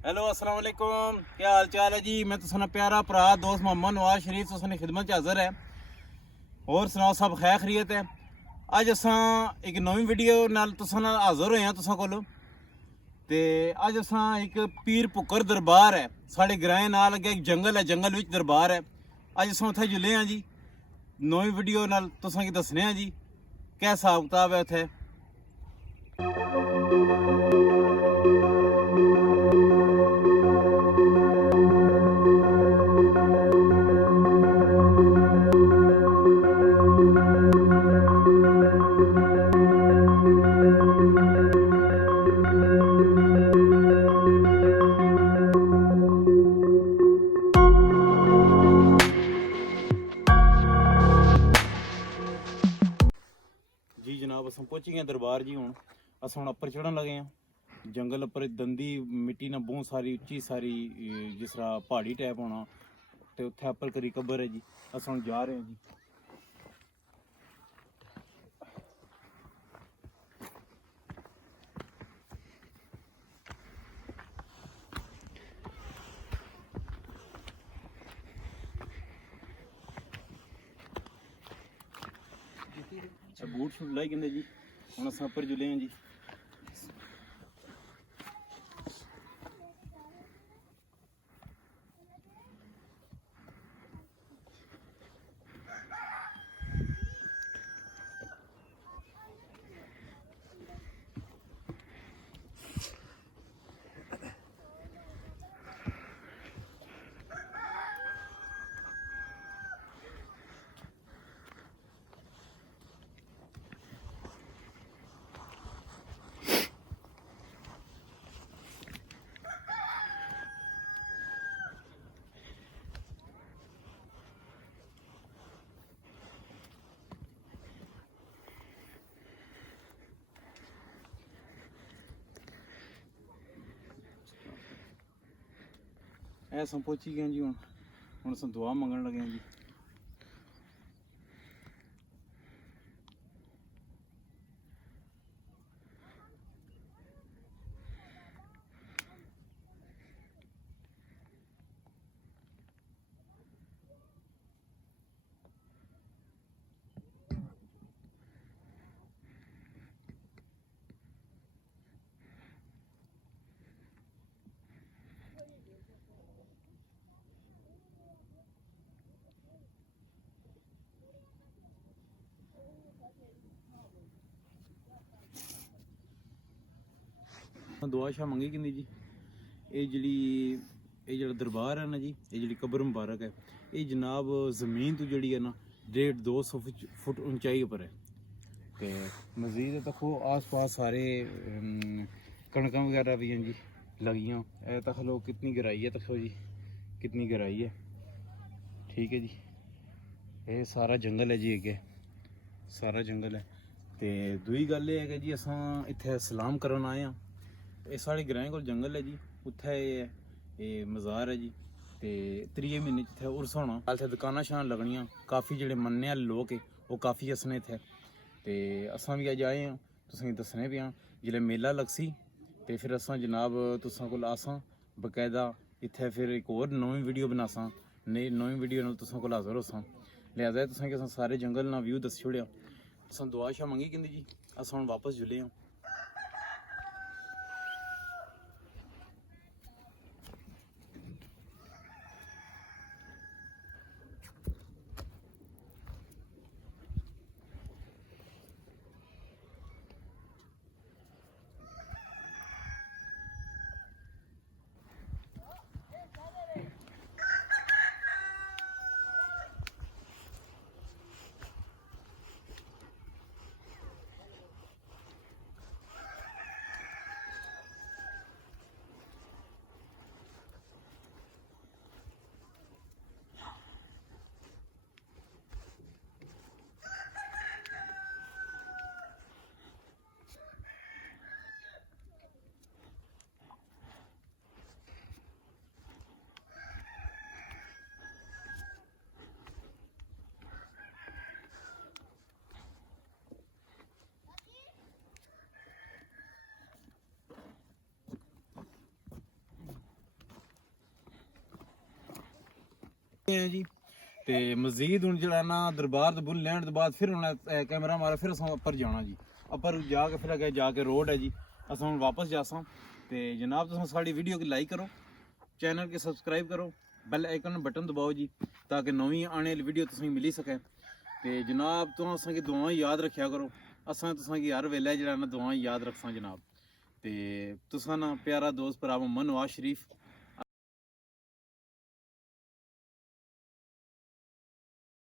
Hello अस्सलाम वालेकुम, क्या हाल चाल है जी। मैं तुसाना प्यारा भरा दोस्त मोहम्मद नवाज शरीफ तुसानी खिदमत च हाज़र है। और सुनाओ सब खैर खरीयत है। अज असां एक नवी वीडियो नाल तुसां नाल हाज़र होए हैं तुसां कोलों। ते अज असां एक पीर भुक्कर दरबार है साढ़े ग्राएं नाल अगे एक जंगल है, जंगल विच दरबार है। अज असां उत्थे जुले हैं जी। नवी वीडियो नाल तुसां की दसने हैं जी क्या हिसाब किताब है उत्थे। जी जनाब अस पहुंची गए दरबार जी। हूँ अस हम उपर चढ़न लगे हैं जंगल उपर। दंदी मिट्टी ना बहुत सारी उच्ची सारी जिस तरह पहाड़ी टाइप होना तो उत्थे उपर करी कबर है जी। अस हम जा रहे हैं जी। बूट शूट लाई कहते जी। हम अस उपर जुले हैं जी। ऐसा पहुंची गए जी। हम अस दुआ मंगन लगे हैं जी। दुआ शाह मंगी कि जी। ये जड़ा दरबार है ना जी, ये जी कबर मुबारक है, ये जनाब जमीन तो जी है ना 150-200 फुट ऊंचाई पर है। तो मजीद तको आस पास सारे कणक वगैरह भी हैं जी लगियाँ। तक लो कितनी गहराई है, तको जी कितनी गहराई है। ठीक है जी। ये सारा जंगल है जी, अगे सारा जंगल है। तो दूई गल है कि जी अस इत्थे सलाम करन आए हैं। ये साढ़े ग्राएं को जंगल है जी, उत्थे ये मज़ार है जी। तो त्रीए महीने इत्थे उर्स होना। इत्थे दुकानां शां लगनियां, काफ़ी जेह्ड़े मन्नने आह्ले लोक है वो काफ़ी हसने इत्थे। तो असां भी अज आए हैं तुसेंगी दस्सने पे आं। जिसलै मेला लगसी तो फिर असां जनाब तुसां कोल आसां बकायदा इत्थे फिर एक होर नमीं वीडियो बनासां, नमीं वीडियो नाल तुसां कोल हाज़र होसां। लिहाजा तुसेंगी असां सारे जंगल ना व्यू दस्सी छोड़ेआ। असां दुआ शाह मंगी कहंदे जी। अस हुण वापस जुले आं। हैं जी ते मजीद हूँ जरा ना दरबार तो बुल लैंड तो बाद फिर उन्हें कैमरा मारा फिर अस अपर जाना जी अपर जाके फिर अगे जाके रोड है जी अस हम वापस जासा तो जनाब तुम साड़ी वीडियो की लाइक करो चैनल के सब्सक्राइब करो बेल आइकन बटन दबाओ जी ताकि नवी आने वाली वीडियो तुसें मिली सके तो जनाब तुम असें दुआं याद रखा करो असें तुसें हर वेले जरा ना दुआं याद रखसा जनाब ते तुसा ना प्यारा दोस्त भरा मोहम्मद नवाज शरीफ